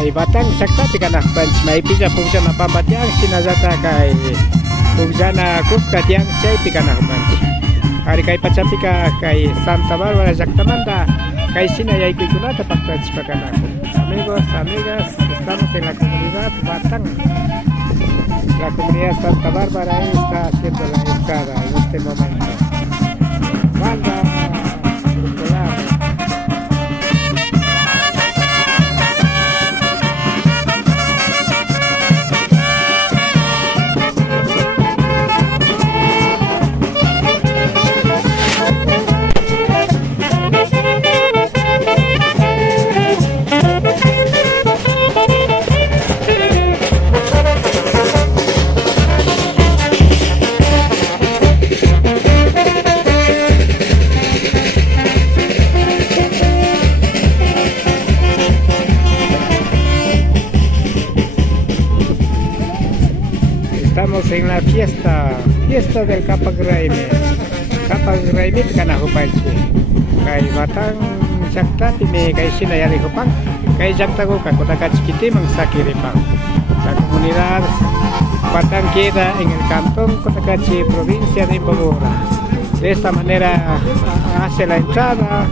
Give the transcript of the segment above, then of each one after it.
kay batang sakta tika bench may pija pungsa na pambatiang sinazata kay pungsa na kufka tiang chay tika bench hari kay pachapika kay Santa Bárbara Jactamanda kay sinayay kuikunata pagpach pakanako. Amigos, amigas, estamos en la comunidad Batang. La comunidad Santa Bárbara está haciendo la entrada en este momento. Banda popular. Estamos en la fiesta del Capagraime. Capagraime kana hupanchi. Kay Batang Jakta pime kay sinayari hupang. Kay Jakta ko kota kachikiti mangsakiripang. La comunidad Batang queda en el cantón Cotacachi, provincia de Imbabura. De esta manera hace la entrada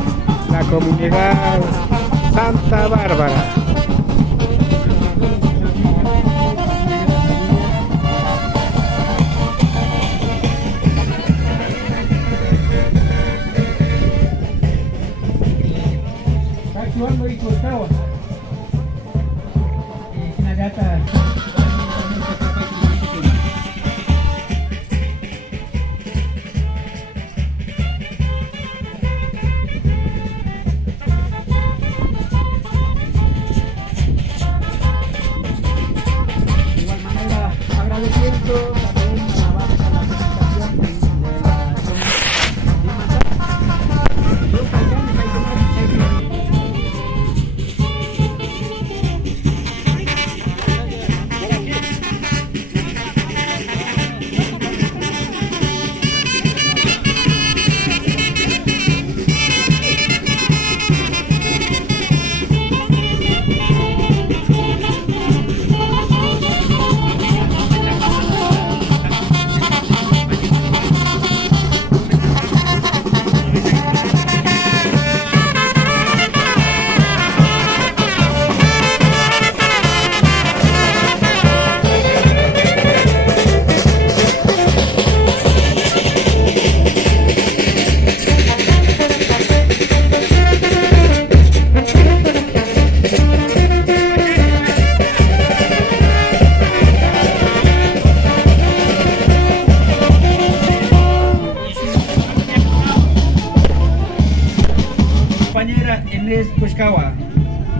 la comunidad Santa Bárbara.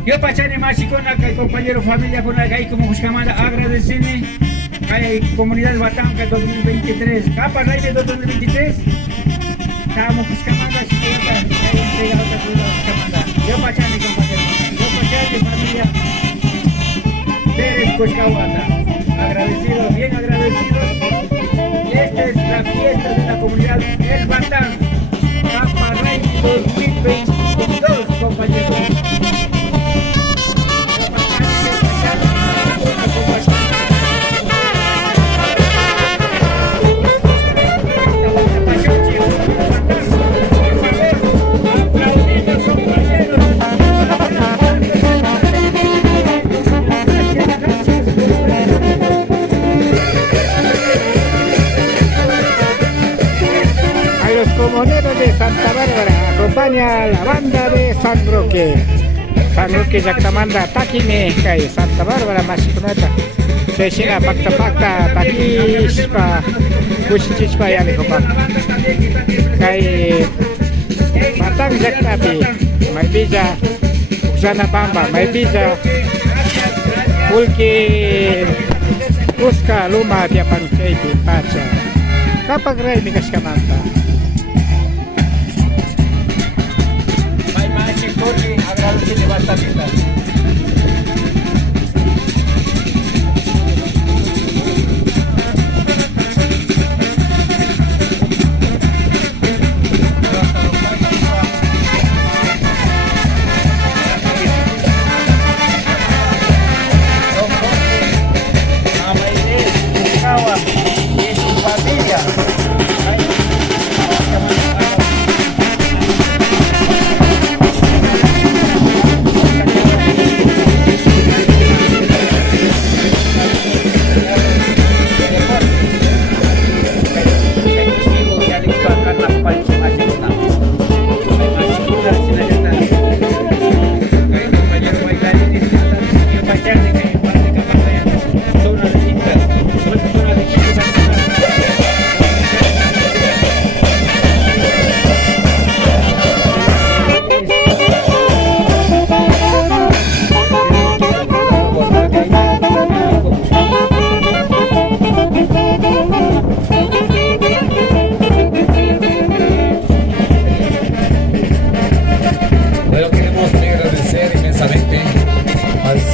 Yo pachani machicona kay compañero familia con la como buscamanda agradecerme kay comunidad Batang 2023 capa raíz 2023 estamos buscamanda si kay entregado a buscamanda yo pachani compañero yo pachani familia Pérez Coscahuata agradecidos bien agradecidos y esta es la fiesta de la comunidad El Batang capa raíz 2022 compañeros. Comuneros de Santa Bárbara acompaña a la banda de San Roque. San Roque Jactamanda Takime kay Santa Bárbara Masikunata. Sesina pakta takispa kusichispa yali kopak. Kay Batang Jaktapi may bija Uksana Bamba may bija Pulki Kuska Luma Tiapan Keiti Pacha. Kapag ray ni Kaskamanta. Agradecido bastante.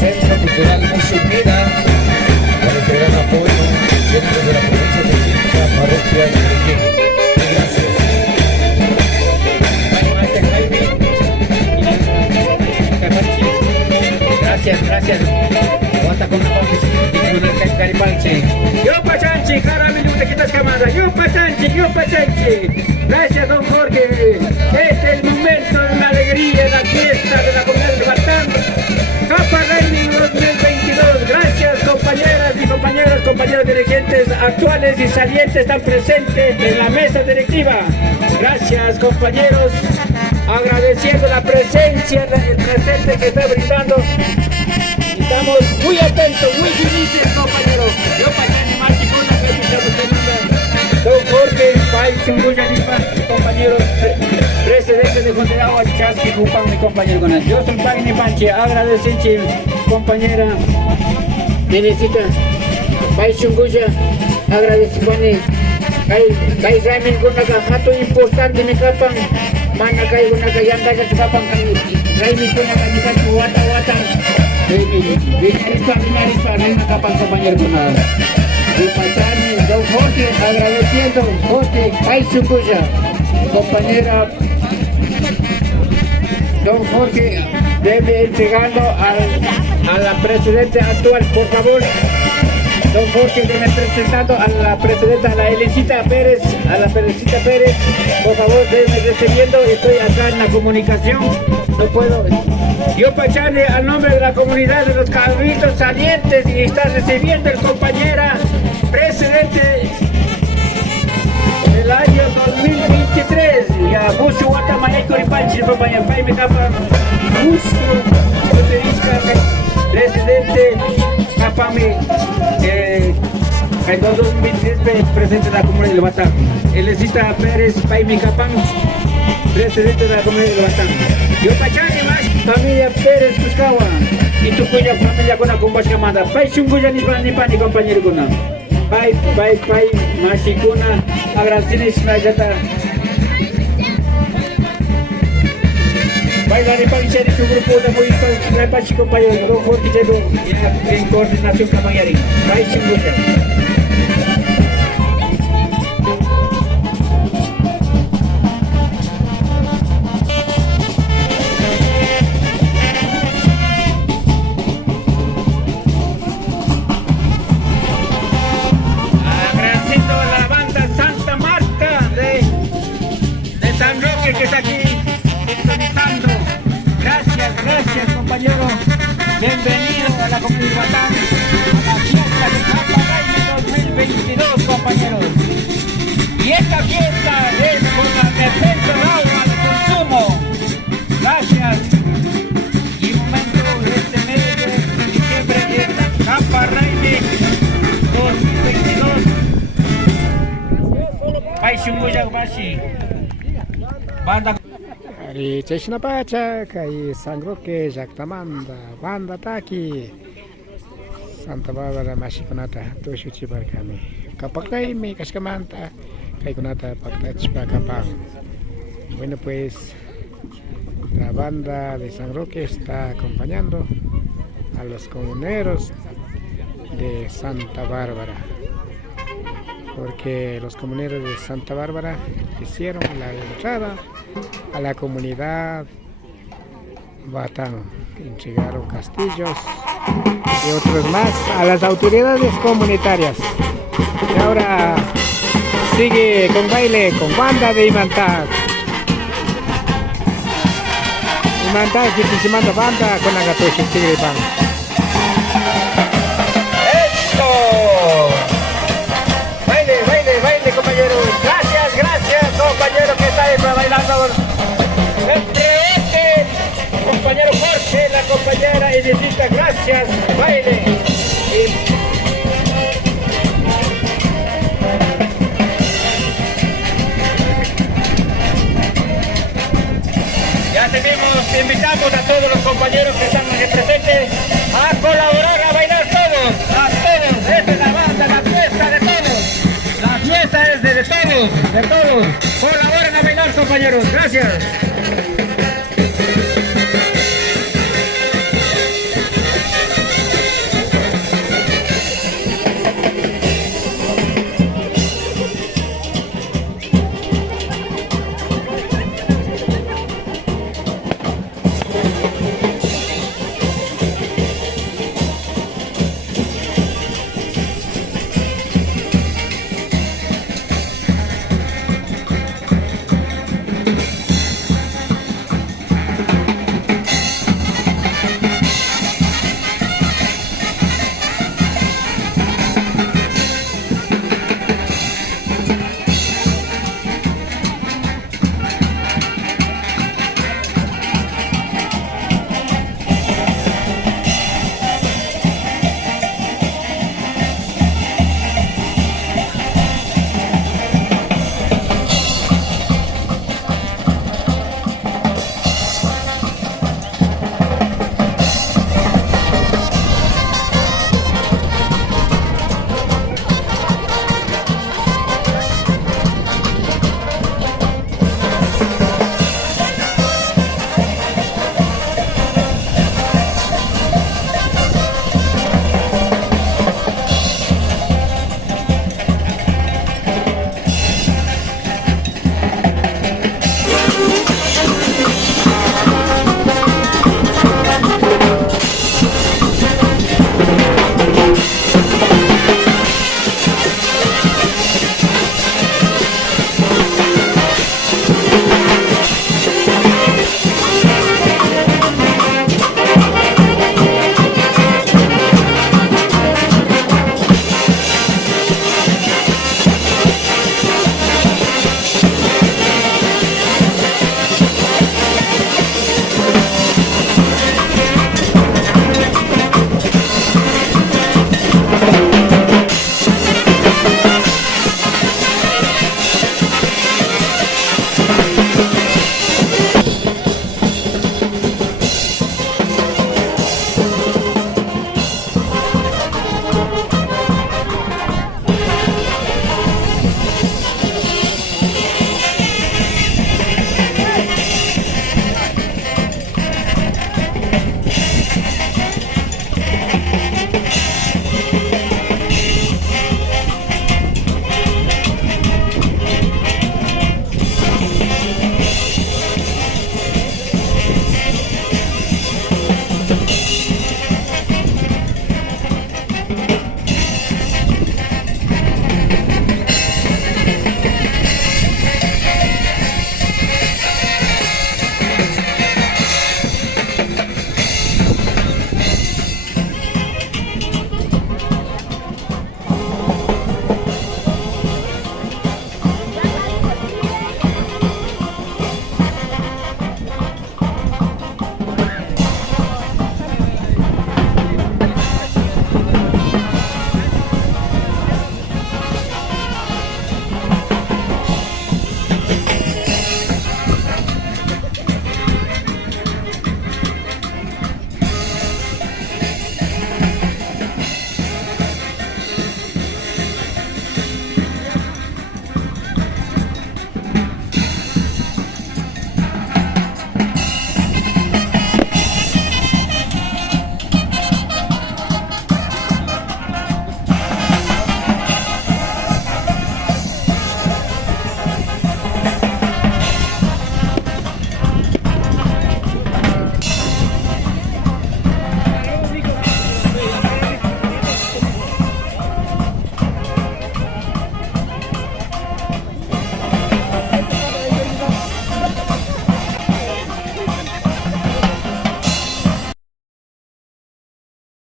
Centro Cultural Musulmina, con este gran apoyo, centro de la provincia de Quinta, parroquia de Medellín. Gracias. Gracias. Basta con la Garibaldi. Yo Pachanchi, caramelo de quitas camada. Yo Pachanchi. Gracias, don Jorge. Este es el momento de una alegría, la fiesta de la comunidad de Batán. Capa Raimi 2022. Gracias, compañeras y compañeros dirigentes actuales y salientes están presentes en la mesa directiva. Gracias, compañeros. Agradeciendo la presencia, el presente que está brindando. Estamos muy atentos, muy felices, compañeros. Yo Pachani Machicuna, don Jorge, Pai Chunguya Nipa, compañeros, presidente de Condenado Chasqui, Cupán, mi compañero con él. Yo soy Pai Nipanche, agradecente, compañera, Teresita, Pai Chunguya, agradecente, Kai Ramin con la jato importante, mi capan, mana Kai con la yanga, ya capan, Raimi con la camisa, wata. Viñarispa, Reina Capan, compañero con nada. Y Pachani, don Jorge, agradeciendo, Jorge, Pai Chunguya, compañera, don Jorge, debe entregando a la presidenta actual, por favor. Don Jorge debe presentando a la presidenta, a la Elisita Pérez, por favor, debe recibiendo, estoy acá en la comunicación, no puedo. Yo Pachani, al nombre de la comunidad de los cabildos salientes, y está recibiendo el compañera presidente del año 2023, ya Busu Guatamaya Coripanchi, compañero Jaime Capa, presidente Capame, en 2023 presidente de la comunidad de Batán. Elisita Pérez, Jaime Capán, presidente de la comunidad de Batán. Yo Pachani más, familia Pérez Cuscawa, y tu cuya familia con la combascamada. Pai Chunguya Nipani, compañero con la. Pai, Machicuna, agradecidos la jata. Pai la Nipani Chari, su grupo de movimiento, la Pachi compañero, don Jorge Chebo, en coordinación Camayari. Pai Chunguya. Que está aquí sintonizando. Gracias compañeros. Bienvenidos a la comunidad de Batán, a la fiesta de Capa Raimi 2022, compañeros. Y esta fiesta es con la defensa del agua de consumo. Gracias. Y un momento de este mes de diciembre de Capa Raimi 2022. Pai Chunguya Bashi. Banda Ari Cheshna Pacha, Kai San Roque, Jactamanda, Banda Taki, Santa Bárbara, Machiconata, Toshuchi Barcami, Capakai, mi Cascamanta, Kaikunata, Pactachpa, Capang. Bueno, pues la banda de San Roque está acompañando a los comuneros de Santa Bárbara, porque los comuneros de Santa Bárbara hicieron la entrada a la comunidad Batán, entregaron castillos y otros más a las autoridades comunitarias. Y ahora sigue con baile, con banda de Imantag. Imantag, que manda banda con Agatoshi Tigripan. Baile, compañeros. Gracias, compañero que está ahí bailando. Compañero Jorge, la compañera Edithita, gracias. Baile. Ya tenemos, invitamos a todos los compañeros que están aquí presentes a colaborar, a bailar todos, a todos. Esta es la banda, la fiesta de todos. La fiesta es de todos. Colaboren a bailar, compañeros. Gracias.